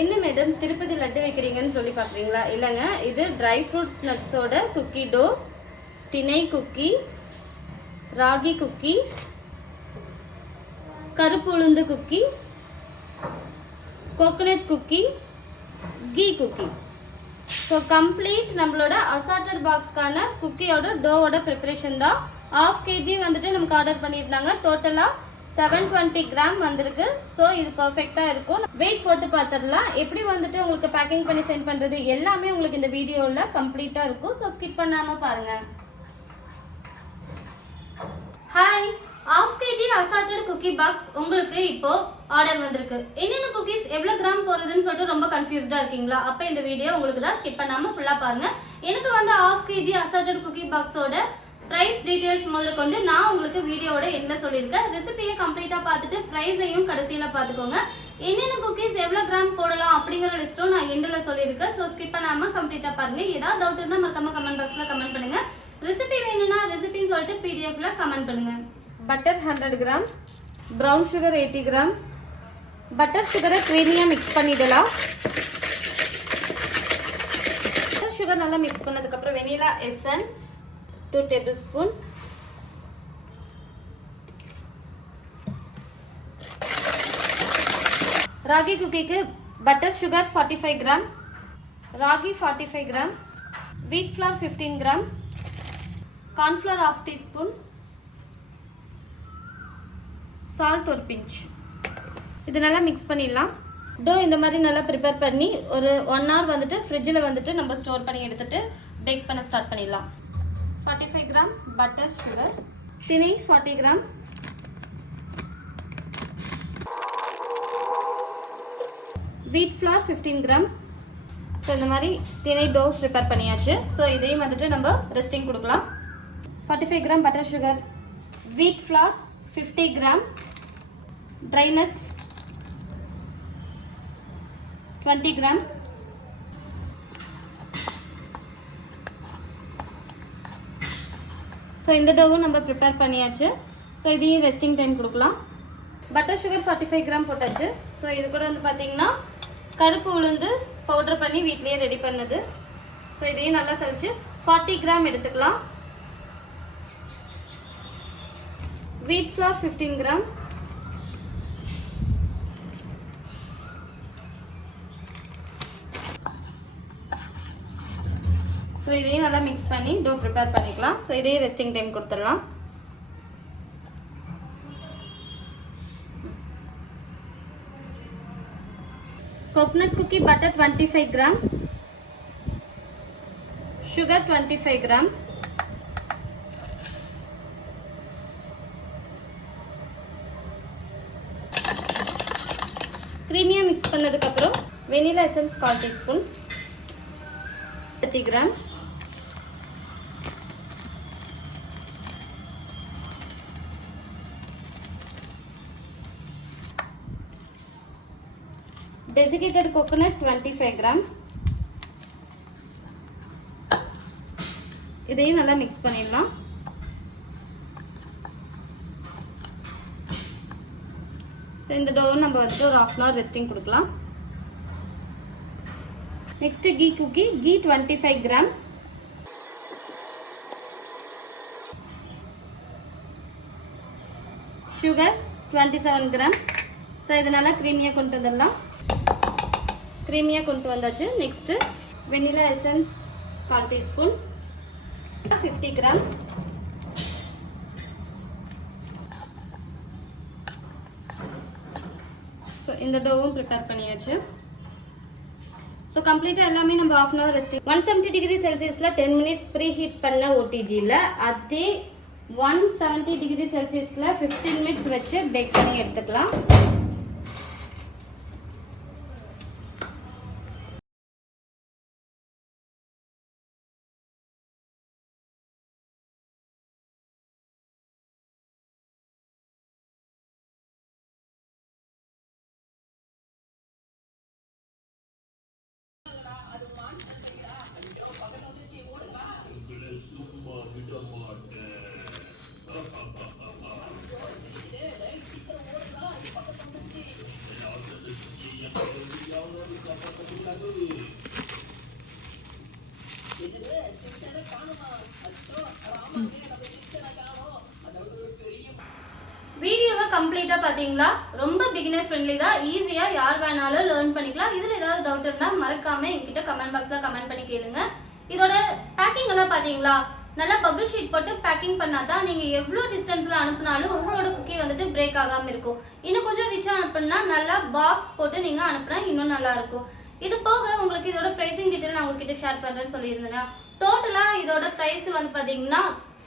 என்ன மேடம் திருப்பதி லட்டு வைக்கிறீங்கன்னு சொல்லி பார்க்குறீங்களா? இல்லைங்க, இது ட்ரை ஃப்ரூட் நட்ஸோட குக்கி டோ, திணை குக்கி, ராகி குக்கி, கருப்பு உளுந்து cookie, coconut cookie, ghee cookie. So complete நம்மளோட அசார்டட் பாக்ஸ்க்கான குக்கியோட டோவோட ப்ரிப்பரேஷன் தான். 1/2 kg வந்துட்டு நமக்கு ஆர்டர் பண்ணியிருந்தாங்க. டோட்டலாக 720 கிராம் வந்திருக்கு. ஸோ இது பர்ஃபெக்டாக இருக்கும். வெயிட் போட்டு பார்த்துடலாம். எப்படி வந்துட்டு உங்களுக்கு பேக்கிங் பண்ணி சென்ட் பண்ணுறது எல்லாமே உங்களுக்கு இந்த வீடியோவில் கம்ப்ளீட்டாக இருக்கும். ஸோ ஸ்கிப் பண்ணாமல் பாருங்கள். Hi, 1/2 kg assorted cookie box உங்களுக்கு இப்போ ஆர்டர் வந்திருக்கு. என்னென்ன குக்கீஸ் எவ்வளோ கிராம் போகிறதுன்னு சொல்லிட்டு ரொம்ப கன்ஃபியூஸ்டாக இருக்கீங்களா? அப்போ இந்த வீடியோ உங்களுக்கு தான், ஸ்கிப் பண்ணாமல் ஃபுல்லாக பாருங்கள். எனக்கு வந்து 1/2 kg அசார்டட் குக்கி பாக்ஸோட ப்ரைஸ் டீட்டெயில்ஸ் முதற்கொண்டு நான் உங்களுக்கு வீடியோவோட எண்டில் சொல்லியிருக்கேன். ரெசிபியை கம்ப்ளீட்டாக பார்த்துட்டு ப்ரைஸையும் கடைசியில் பார்த்துக்கோங்க. என்னென்ன குக்கீஸ் எவ்வளோ கிராம் போடலாம் அப்படிங்கிற லிஸ்ட்டும் நான் எண்டில் சொல்லியிருக்கேன். ஸோ ஸ்கிப் பண்ணாமல் கம்ப்ளீட்டாக பாருங்கள். ஏதாவது டவுட் இருந்தால் மறக்காம கமெண்ட் பாக்ஸில் கமெண்ட் பண்ணுங்கள். ரெசிபி வேணும்னா ரெசிபின்னு சொல்லிட்டு பிடிஎஃப்ல கமெண்ட் பண்ணுங்கள். Butter 100 gram, brown sugar 80 gram. Butter சுகரை க்ரீமியாக மிக்ஸ் பண்ணிடலாம். பட்டர் சுகர் நல்லா மிக்ஸ் பண்ணதுக்கப்புறம் வெனிலா எசன்ஸ் 2 tablespoon, ராகி குக்கிக்கு butter sugar 45 gram, ragi 45 gram, wheat flour 15 gram, cornflour 1/2 teaspoon, salt 1 pinch. இது நல்லா மிக்ஸ் பண்ணிடலாம். டோ இந்த மாதிரி நல்லா ப்ரிப்பேர் பண்ணி ஒரு 1 hour வந்துட்டு ஃப்ரிட்ஜில் வந்துட்டு நம்ம ஸ்டோர் பண்ணி எடுத்துகிட்டு பேக் பண்ண ஸ்டார்ட் பண்ணிடலாம். 45 கிராம் பட்டர் சுகர், திணை 40 gram, wheat flour 15 gram. So இந்த மாதிரி திணை டோ ப்ரிப்பேர் பண்ணியாச்சு. ஸோ இதையும் வந்துட்டு நம்ம ரெஸ்டிங் கொடுக்கலாம். 45 கிராம் பட்டர் சுகர், வீட் flower 50 gram, dry nuts 20 gram, so இந்த டோவும் நம்ம ப்ரிப்பேர் பண்ணியாச்சு. ஸோ இதையும் ரெஸ்டிங் டைம் கொடுக்கலாம். பட்டர் சுகர் 45 கிராம் போட்டாச்சு. ஸோ இது கூட வந்து பார்த்தீங்கன்னா கருப்பு உளுந்து பவுடர் பண்ணி வீட்லேயே ரெடி பண்ணது. ஸோ இதையும் நல்லா சளிச்சு 40 கிராம் எடுத்துக்கலாம். வீட் ஃப்ளார் 15 கிராம், ஸோ இதையும் நல்லா மிக்ஸ் பண்ணி டோ ப்ரிப்பேர் பண்ணிக்கலாம். ஸோ இதையும் ரெஸ்டிங் டைம் கொடுத்துடலாம். Coconut cookie butter 25 gram, sugar 25 gram, க்ரீமியாக மிக்ஸ் பண்ணதுக்கப்புறம் vanilla essence 1/4 teaspoon, 30 gram, desiccated coconut 25 gram. இதையும் நல்லா மிக்ஸ் பண்ணிடலாம். ஸோ இந்த டோவை நம்ம வந்துட்டு ஒரு 1/2 hour ரெஸ்டிங் கொடுக்கலாம். Next ghee cookie, ghee 25 gram, sugar 27 gram. So இது நல்லா க்ரீமியாக கொண்டு வந்துடலாம். க்ரீமியாக கொண்டு வந்தாச்சு. Next vanilla essence 1/4 teaspoon, 50 gram, so இந்த டோவும் ப்ரிப்பேர் பண்ணியாச்சு. ஸோ கம்ப்ளீட்டாக எல்லாமே நம்ம 1/2 hour ரெஸ்டிங் 170 டிகிரி செல்சியஸில் 10 minutes ப்ரீ ஹீட் பண்ண ஓடிஜியில் அதே 170 டிகிரி செல்சியஸில் 15 minutes வச்சு பேக் பண்ணி எடுத்துக்கலாம். வீடியோவை கம்ப்ளீட்டா பாத்தீங்களா? ரொம்ப பிகினர் ஃப்ரெண்ட்லி தான், ஈஸியா யார் வேணாலும் லேர்ன் பண்ணிக்கலாம். இதுல ஏதாவது டவுட் இருந்தா மறக்காம என்கிட்ட கமெண்ட் பாக்ஸ்ல கமெண்ட் பண்ணி கேளுங்க. இதோட பேக்கிங் எல்லாம் பாத்தீங்களா? நல்லா பபிள் ஷீட் போட்டு பேக்கிங் பண்ணாதான் நீங்க எவ்வளவு டிஸ்டன்ஸ்ல அனுப்புனாலும் உங்களோட குக்கி வந்துட்டு பிரேக் ஆகாம இருக்கும். இன்னும் கொஞ்சம் ரிச்சா அனுப்புனா நல்லா பாக்ஸ் போட்டு நீங்க அனுப்புனா இன்னும் நல்லா இருக்கும். இது போக உங்களுக்கு இதோட பிரைசிங் டீடைல் நான் உங்ககிட்ட ஷேர் பண்றேன்னு சொல்லியிருந்தேன். டோட்டலா இதோட பிரைஸ் வந்து பாத்தீங்கன்னா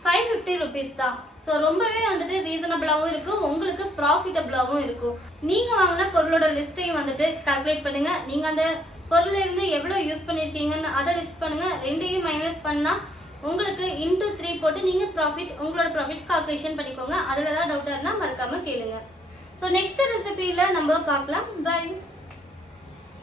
550 rupees தான். ஸோ ரொம்பவே வந்துட்டு ரீசனபிளாகவும் இருக்கும், உங்களுக்கு ப்ராஃபிட்டபிளாகவும் இருக்கும். நீங்கள் வாங்கின பொருளோட லிஸ்ட்டையும் வந்துட்டு கால்குலேட் பண்ணுங்கள். நீங்கள் அந்த பொருளில் இருந்து எவ்வளோ யூஸ் பண்ணியிருக்கீங்கன்னு அதை லிஸ்ட் பண்ணுங்கள். ரெண்டையும் மைனஸ் பண்ணால் உங்களுக்கு இன்டூ 3 போட்டு நீங்கள் உங்களோட ப்ராஃபிட் கால்குலேஷன் பண்ணிக்கோங்க. அதில் ஏதாவது டவுட்டாக இருந்தால் மறக்காமல் கேளுங்க. ஸோ நெக்ஸ்ட் ரெசிபியில் நம்ம பார்க்கலாம். பை.